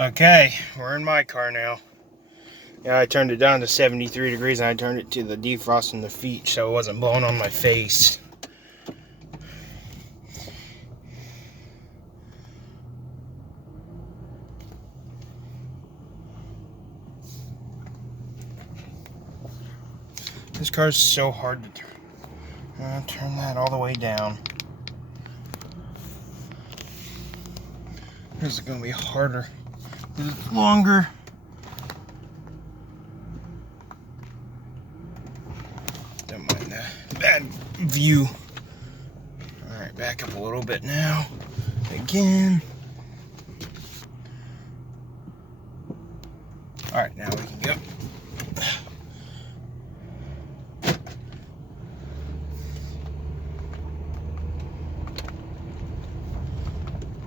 Okay, we're in my car now. Yeah, I turned it down to 73 degrees and I turned it to the defrost in the feet so it wasn't blowing on my face. This car's so hard to turn. Turn that all the way down. This is going to be harder. This is longer. Don't mind that bad view. Alright, back up a little bit now. Again. Alright, now we can go.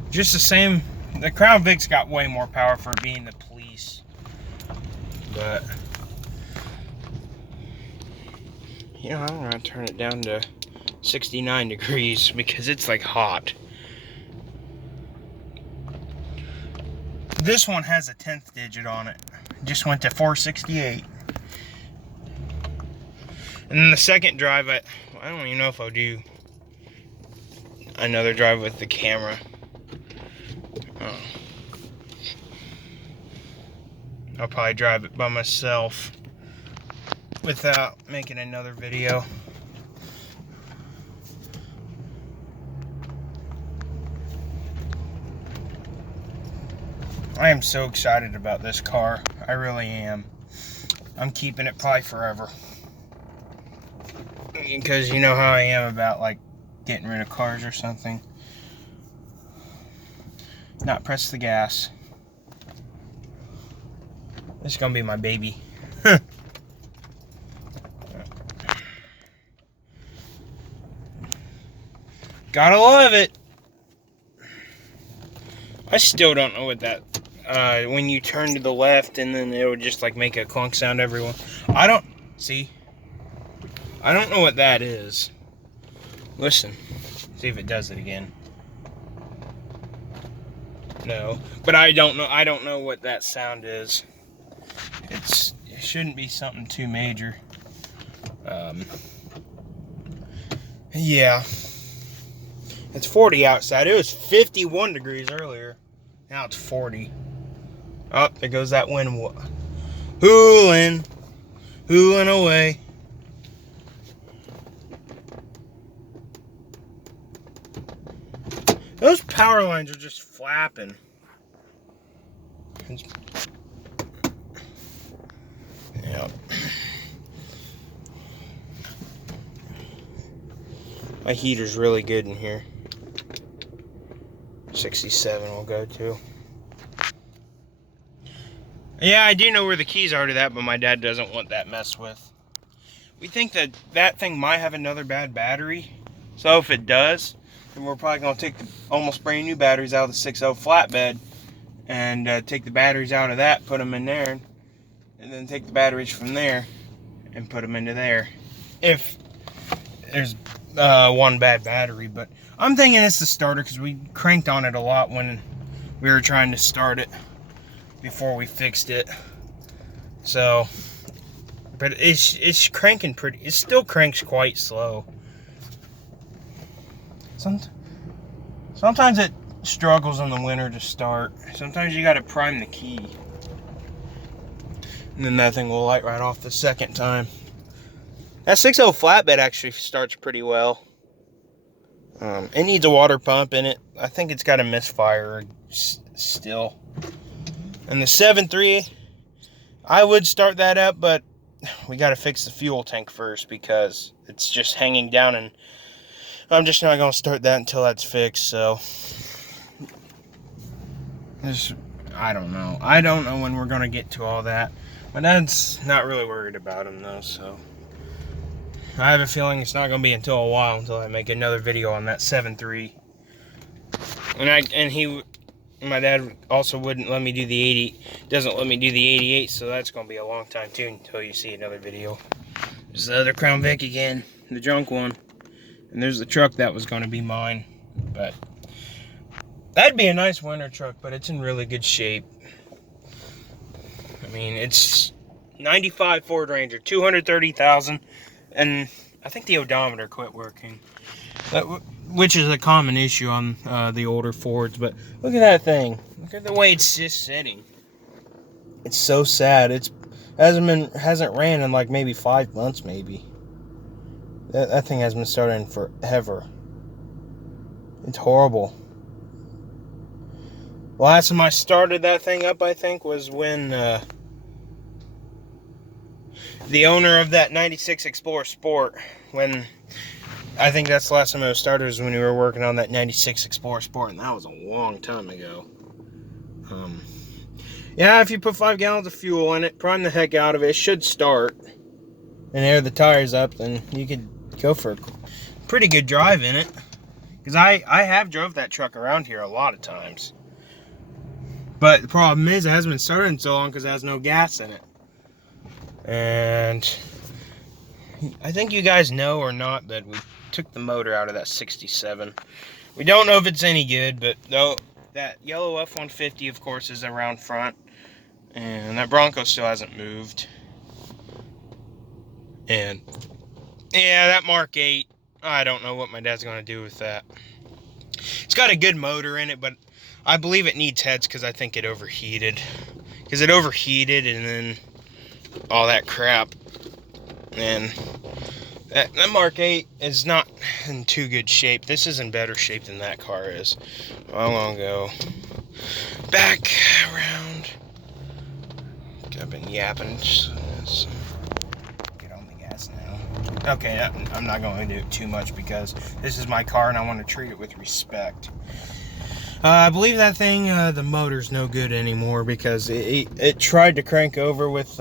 Just the same, the Crown Vic's got way more power for being the police. But, you know, I'm gonna turn it down to 69 degrees because it's like hot. This one has a 10th digit on it. Just went to 468. And then the second drive, I don't even know if I'll do another drive with the camera. I'll probably drive it by myself without making another video. I am so excited about this car. I really am. I'm keeping it probably forever. Because you know how I am about like getting rid of cars or something. Not press the gas. This is gonna be my baby. Gotta love it. I still don't know what that, when you turn to the left and then it would just like make a clunk sound everyone. I don't know what that is. Listen, see if it does it again. No, but I don't know what that sound is. It shouldn't be something too major. Yeah. It's 40 outside. It was 51 degrees earlier. Now it's 40. Oh, there goes that wind. Hooling away. Those power lines are just flapping. Yep. My heater's really good in here. 67 will go to. Yeah, I do know where the keys are to that, but my dad doesn't want that messed with. We think that that thing might have another bad battery. So if it does, then we're probably going to take the almost brand new batteries out of the 6.0 flatbed and take the batteries out of that, put them in there, and then take the batteries from there and put them into there. If there's one bad battery, but I'm thinking it's the starter because we cranked on it a lot when we were trying to start it before we fixed it. So, but it's cranking pretty. It still cranks quite slow. Sometimes it struggles in the winter to start. Sometimes you got to prime the key, and then that thing will light right off the second time. That 6.0 flatbed actually starts pretty well. It needs a water pump in it. I think it's got a misfire still. And the 7.3, I would start that up, but we got to fix the fuel tank first because it's just hanging down, and I'm just not going to start that until that's fixed. So I don't know. I don't know when we're going to get to all that. My dad's not really worried about them though, so I have a feeling it's not going to be until a while until I make another video on that 7.3. And my dad also wouldn't let me do the 80, doesn't let me do the 88, so that's going to be a long time too until you see another video. There's the other Crown Vic again, the junk one. And there's the truck that was going to be mine, but That'd be a nice winter truck, but it's in really good shape. I mean, it's 95 Ford Ranger, 230,000, and I think the odometer quit working, which is a common issue on the older Fords. But look at that thing. Look at the way it's just sitting. It's so sad. It's hasn't ran in like maybe 5 months, maybe. That thing hasn't been started in forever. It's horrible. The last time I started that thing up, I think, was when the owner of that 96 Explorer Sport, I think that's the last time it was started, was when we were working on that 96 Explorer Sport, and that was a long time ago. Yeah, if you put 5 gallons of fuel in it, prime the heck out of it, it should start, and air the tires up, then you could go for a pretty good drive in it. Because I have drove that truck around here a lot of times. But the problem is it hasn't been started in so long because it has no gas in it. And I think you guys know or not that we took the motor out of that 67. We don't know if it's any good, but though that yellow F-150, of course, is around front. And that Bronco still hasn't moved. And yeah, that Mark 8, I don't know what my dad's going to do with that. It's got a good motor in it, but I believe it needs heads because I think it overheated. Because it overheated and then all that crap. And that Mark 8 is not in too good shape. This is in better shape than that car is. How long ago? Back around. I've been yapping. Get on the gas now. Okay, I'm not going to do it too much because this is my car and I want to treat it with respect. I believe that thing, the motor's no good anymore because it tried to crank over with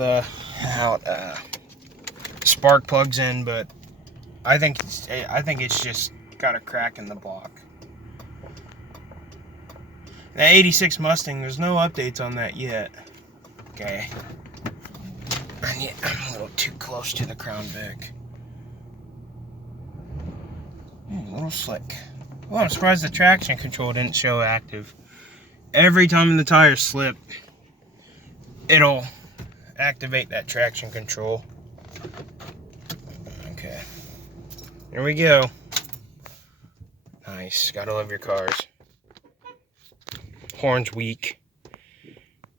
spark plugs in, but I think it's just got a crack in the block. The 86 Mustang, there's no updates on that yet. Okay. I'm a little too close to the Crown Vic. A little slick. Well, I'm surprised the traction control didn't show active. Every time the tires slip, it'll activate that traction control. Okay. Here we go. Nice. Gotta love your cars. Horn's weak.